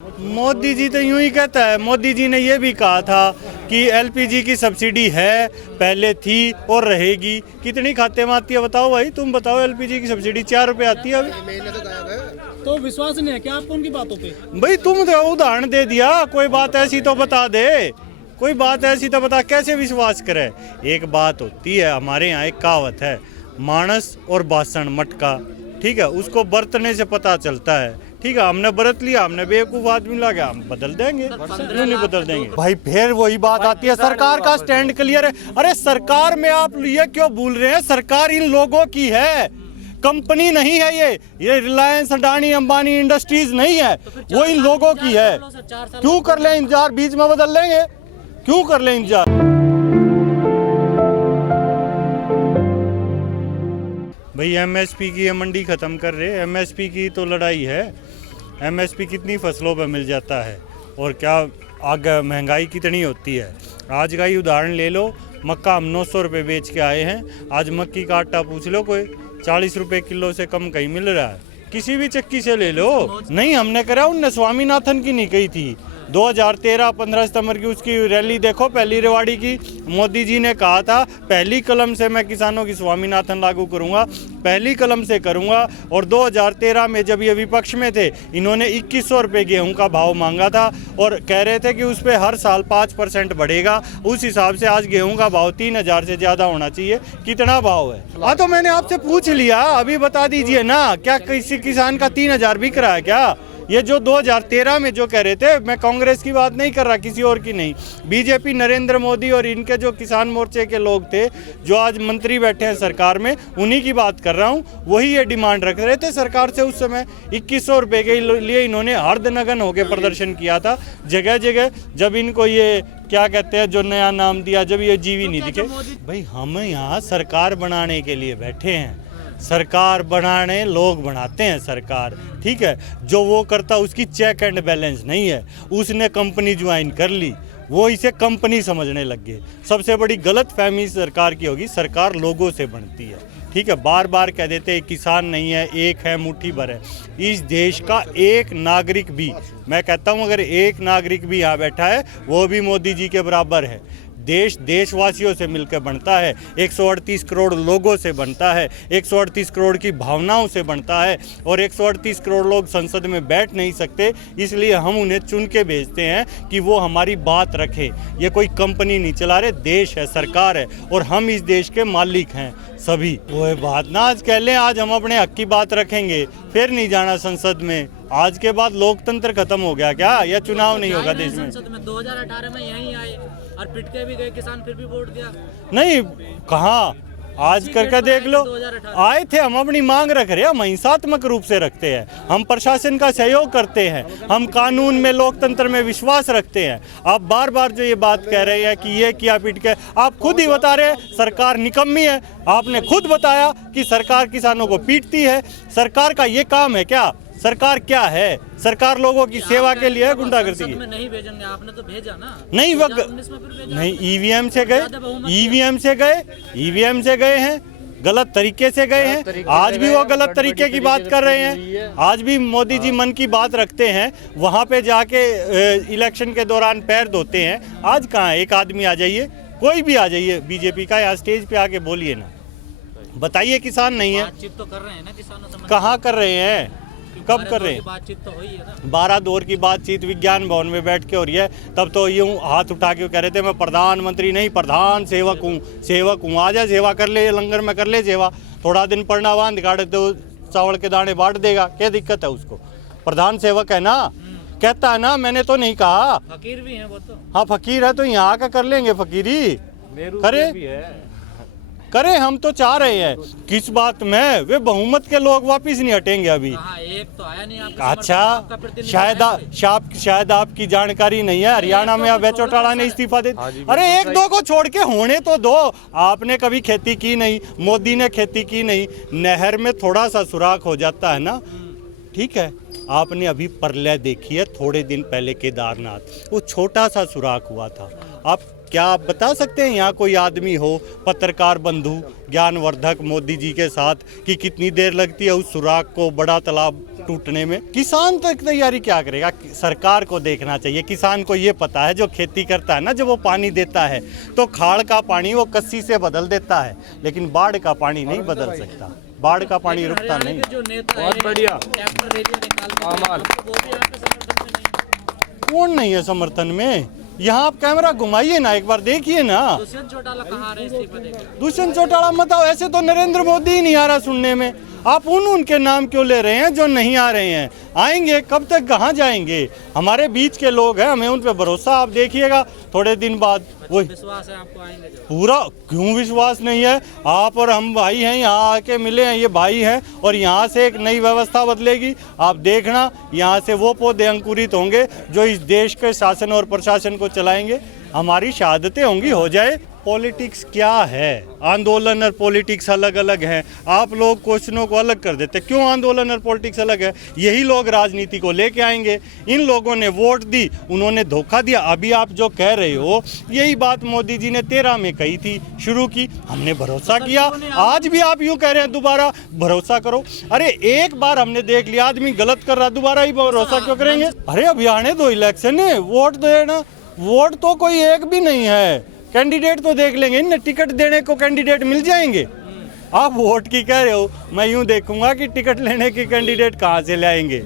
मोदी जी तो यूं ही कहता है। मोदी जी ने ये भी कहा था कि एलपीजी की सब्सिडी है, पहले थी और रहेगी। कितनी खाते में आती है बताओ भाई, तुम बताओ। एलपीजी की सब्सिडी 4 रुपए आती है अभी। तो विश्वास नहीं है क्या आपको उनकी बातों पे? भाई तुम तो उदाहरण दे दिया, कोई बात ऐसी तो बता दे, कोई बात ऐसी तो बता, कैसे विश्वास करे। एक बात होती है, हमारे यहाँ एक कहावत है, मानस और बासन मटका, ठीक है, उसको बरतने से पता चलता है। ठीक है, हमने बरत लिया, हमने बेवकूफ आदमी लगा, हम बदल देंगे, क्यों नहीं बदल देंगे भाई। फिर वही बात आती है, सरकार का स्टैंड क्लियर है। अरे सरकार में आप ये क्यों भूल रहे हैं, सरकार इन लोगों की है, कंपनी नहीं है ये रिलायंस, अडानी, अंबानी इंडस्ट्रीज नहीं है, वो इन लोगों की है। क्यों कर ले इंतजार, बीच में बदल लेंगे, क्यों कर ले इंतजार। भाई एमएसपी की ये मंडी ख़त्म कर रहे, एमएसपी की तो लड़ाई है। एमएसपी कितनी फसलों पर मिल जाता है और क्या आगे महंगाई कितनी होती है। आज का ही उदाहरण ले लो, मक्का हम 900 रुपये बेच के आए हैं, आज मक्की का आटा पूछ लो, कोई 40 रुपये किलो से कम कहीं मिल रहा है। किसी भी चक्की से ले लो। नहीं हमने करा, उनने स्वामीनाथन की नहीं कही थी। 2013 15 सितंबर की उसकी रैली देखो, पहली रेवाड़ी की। मोदी जी ने कहा था पहली कलम से मैं किसानों की स्वामीनाथन लागू करूंगा, पहली कलम से करूंगा। और 2013 में जब ये विपक्ष में थे, इन्होंने 2100 रुपये गेहूं का भाव मांगा था और कह रहे थे कि उस पर हर साल 5% बढ़ेगा। उस हिसाब से आज गेहूं का भाव 3000 से ज़्यादा होना चाहिए। कितना भाव है? हाँ तो मैंने आपसे पूछ लिया, अभी बता दीजिए ना, क्या किसी किसान का 3000 बिक रहा है क्या? ये जो 2013 में जो कह रहे थे, मैं कांग्रेस की बात नहीं कर रहा, किसी और की नहीं, बीजेपी, नरेंद्र मोदी और इनके जो किसान मोर्चे के लोग थे, जो आज मंत्री बैठे हैं सरकार में, उन्हीं की बात कर रहा हूँ। वही ये डिमांड रख रहे थे सरकार से उस समय। 2100 रुपये के लिए इन्होंने अर्धनग्न होकर प्रदर्शन किया था जगह जगह। जब इनको ये क्या कहते हैं, जो नया नाम दिया, जब ये जीवी नहीं दिखे। भाई हम यहाँ सरकार बनाने के लिए बैठे हैं, सरकार बनाने लोग बनाते हैं सरकार, ठीक है। जो वो करता उसकी चेक एंड बैलेंस नहीं है, उसने कंपनी ज्वाइन कर ली, वो इसे कंपनी समझने लग गए। सबसे बड़ी गलत फहमी सरकार की होगी, सरकार लोगों से बनती है, ठीक है। बार बार कह देते हैं किसान नहीं है, एक है मुट्ठी भर है। इस देश का एक नागरिक भी, मैं कहता हूँ अगर एक नागरिक भी यहाँ बैठा है, वो भी मोदी जी के बराबर है। देश देशवासियों से मिलकर बनता है, 138 करोड़ लोगों से बनता है, 138 करोड़ की भावनाओं से बनता है। और 138 करोड़ लोग संसद में बैठ नहीं सकते, इसलिए हम उन्हें चुन के भेजते हैं कि वो हमारी बात रखे। ये कोई कंपनी नहीं चला रहे, देश है, सरकार है, और हम इस देश के मालिक हैं सभी। वो बात ना आज कह लें, आज हम अपने हक की बात रखेंगे, फिर नहीं जाना संसद में। आज के बाद लोकतंत्र खत्म हो गया क्या, या चुनाव नहीं होगा देश में? संसद में 2018 में यहीं आए और पिट के भी गए किसान, फिर भी वोट दिया नहीं। कहाँ, आज करके देख लो, आए थे। हम अपनी मांग रख रहे हैं, हम हिंसात्मक रूप से रखते हैं, हम प्रशासन का सहयोग करते हैं, हम कानून में, लोकतंत्र में विश्वास रखते हैं। आप बार बार जो ये बात कह रहे हैं कि ये किया पिट के, आप खुद ही बता रहे हैं सरकार निकम्मी है। आपने खुद बताया कि सरकार किसानों को पीटती है। सरकार का ये काम है क्या? सरकार क्या है? सरकार लोगों की सेवा के लिए है, गुंडागर्दी की। नहीं भेजेंगे, आपने तो भेजा ना। नहीं नहीं, ईवीएम से गए, ईवीएम से गए, ईवीएम से गए हैं, गलत तरीके से गए हैं। आज भी वो गलत तरीके की बात कर रहे हैं। आज भी मोदी जी मन की बात रखते हैं, वहाँ पे जाके इलेक्शन के दौरान पैर धोते हैं। आज कहाँ, एक आदमी आ जाइए, कोई भी आ जाइए बीजेपी का, यहाँ स्टेज पे आके बोलिए ना, बताइए किसान नहीं है। बातचीत तो कर रहे हैं ना किसानों से? कहाँ कर रहे हैं, कब कर रहे हैं? बातचीत तो हुई है ना, 12 दौर की बातचीत विज्ञान भवन में बैठ के हो रही है। तब तो यूँ हाथ उठा के कह रहे थे मैं प्रधानमंत्री नहीं, प्रधान सेवक हूँ, सेवक हूँ। आ जा, सेवा कर ले, लंगर में कर ले सेवा। थोड़ा दिन पढ़ना बांध काट दो, चावल के दाने बांट देगा, क्या दिक्कत है उसको? प्रधान सेवक है ना, कहता है ना, मैंने तो नहीं कहा। फकीर भी है वो तो। हाँ फकीर है तो यहाँ का कर लेंगे फकीरी, करे करे, हम तो चाह रहे हैं। किस बात में? वे बहुमत के लोग वापिस नहीं हटेंगे अभी। एक तो आया नहीं अच्छा, शायद आपकी जानकारी नहीं है, हरियाणा में अब चौटाला ने इस्तीफा दे। अरे एक दो को छोड़ के होने तो दो। आपने कभी खेती की नहीं, मोदी ने खेती की नहीं, नहर में थोड़ा सा सुराख हो जाता है ना, ठीक है। आपने अभी प्रलय देखी है, थोड़े दिन पहले केदारनाथ, वो छोटा सा सुराख हुआ था। आप क्या आप बता सकते हैं यहाँ कोई आदमी हो पत्रकार बंधु ज्ञानवर्धक मोदी जी के साथ कि कितनी देर लगती है उस सुराख को बड़ा तालाब टूटने में? किसान तक तैयारी क्या करेगा? सरकार को देखना चाहिए। किसान को ये पता है, जो खेती करता है ना, जब वो पानी देता है तो खाड़ का पानी वो कस्सी से बदल देता है, लेकिन बाढ़ का पानी नहीं बदल सकता। बाढ़ का पानी रुकता नहीं। जो नेता बहुत बढ़िया। ट्रैक्टर रैली निकालते कमाल। हैं, वो भी यहाँ पे समर्थन में नहीं। कौन नहीं है समर्थन में? यहाँ आप कैमरा घुमाइए ना, एक बार देखिए ना। दुष्यंत चौटाला कहाँ आ रहे हैं इस्तीफा देकर? दुष्यंत चौटाला मत आओ, ऐसे तो नरेंद्र मोदी ही नहीं आ रहा सुनने में। आप उनके नाम क्यों ले रहे हैं जो नहीं आ रहे हैं? आएंगे कब तक, कहाँ जाएंगे? हमारे बीच के लोग हैं, हमें उन पे भरोसा। आप देखिएगा थोड़े दिन बाद वो विश्वास है आपको आएंगे जो? पूरा। क्यों विश्वास नहीं है? आप और हम भाई हैं, यहाँ आके मिले हैं, ये भाई हैं, और यहाँ से एक नई व्यवस्था बदलेगी। आप देखना, यहाँ से वो पौधे अंकुरित होंगे जो इस देश के शासन और प्रशासन को चलाएंगे। हमारी शहादतें होंगी, हो जाए। पॉलिटिक्स क्या है? आंदोलन और पॉलिटिक्स अलग अलग हैं। आप लोग क्वेश्चनों को अलग कर देते। क्यों आंदोलन और पॉलिटिक्स अलग है? यही लोग राजनीति को लेके आएंगे। इन लोगों ने वोट दी, उन्होंने धोखा दिया। अभी आप जो कह रहे हो, यही बात मोदी जी ने 13 में कही थी, शुरू की, हमने भरोसा किया। आज भी आप यूं कह रहे हैं दोबारा भरोसा करो। अरे एक बार हमने देख लिया आदमी गलत कर रहा, दोबारा ही भरोसा क्यों करेंगे? अरे अभी आने दो इलेक्शन है, वोट दो ना। वोट तो कोई एक भी नहीं है, कैंडिडेट तो देख लेंगे ना। टिकट देने को कैंडिडेट मिल जाएंगे। आप वोट की कह रहे हो, मैं यूं देखूंगा कि टिकट लेने के कैंडिडेट कहाँ से लाएंगे।